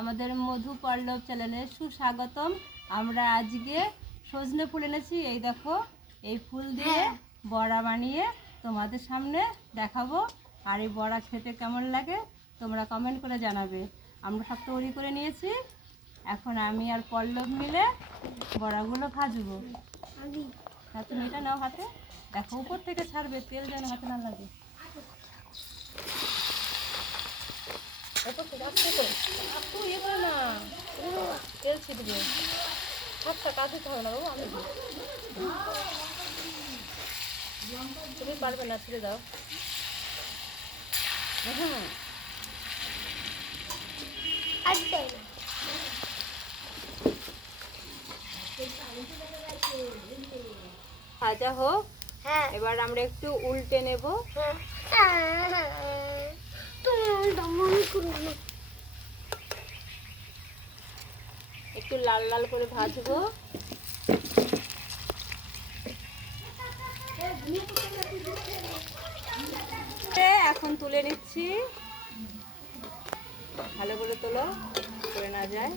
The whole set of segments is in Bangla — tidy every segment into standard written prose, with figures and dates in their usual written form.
আমাদের মধু পল্লব চ্যানেলে সুস্বাগতম। আমরা আজকে সজনে ফুল এনেছি। এই দেখো, এই ফুল দিয়ে বড়া বানিয়ে তোমাদের সামনে দেখাবো। আর এই বড়া খেতে কেমন লাগে তোমরা কমেন্ট করে জানাবে। আমরা সব তৈরি করে নিয়েছি, এখন আমি আর পল্লব মিলে বড়াগুলো ভাজবো। হ্যাঁ, তুমি এটা নাও হাতে, দেখো উপর থেকে ছাড়বে, তেল যেন হাতে না লাগে। তেল ছিটবে, হাতটা কাঁদিতে হবে না বাবু, আমি তুমি পারবে না, ছেড়ে দাও। ভাজা হোক, এবার আমরা একটু উল্টে নেব। একটু লাল লাল করে ভাজবো। এখন তুলে নিচ্ছি, ভালো করে তোলো, করে না যায়।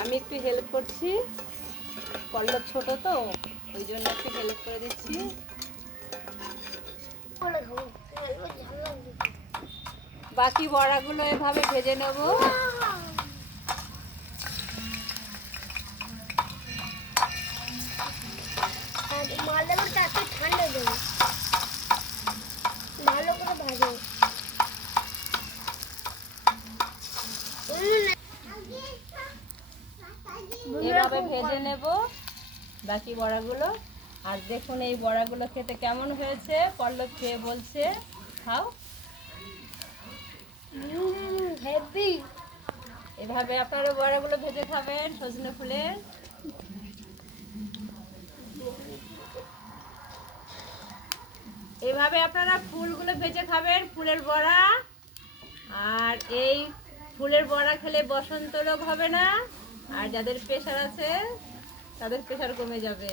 আমি একটু হেল্প করছি, পল্লব ছোট তো ওই জন্য একটু হেল্প করে দিচ্ছি। বাকি বড়াগুলো এভাবে ভেজে নেব। ঠান্ডা দেবে, ভালো করে ভাজো। এভাবে ভেজে নেব বাকি বড়াগুলো। আর দেখুন এই বড়াগুলো খেতে কেমন হয়েছে, পল্লব খেয়ে বলছে খাও। হেভি। এভাবে আপনারা বড়াগুলো ভেজে খাবেন সজনে ফুলের। এভাবে আপনারা ফুলগুলো ভেজে খাবেন, ফুলের বড়া। আর এই ফুলের বড়া খেলে বসন্ত রোগ হবে না, আর যাদের প্রেশার আছে তাদের প্রেশার কমে যাবে।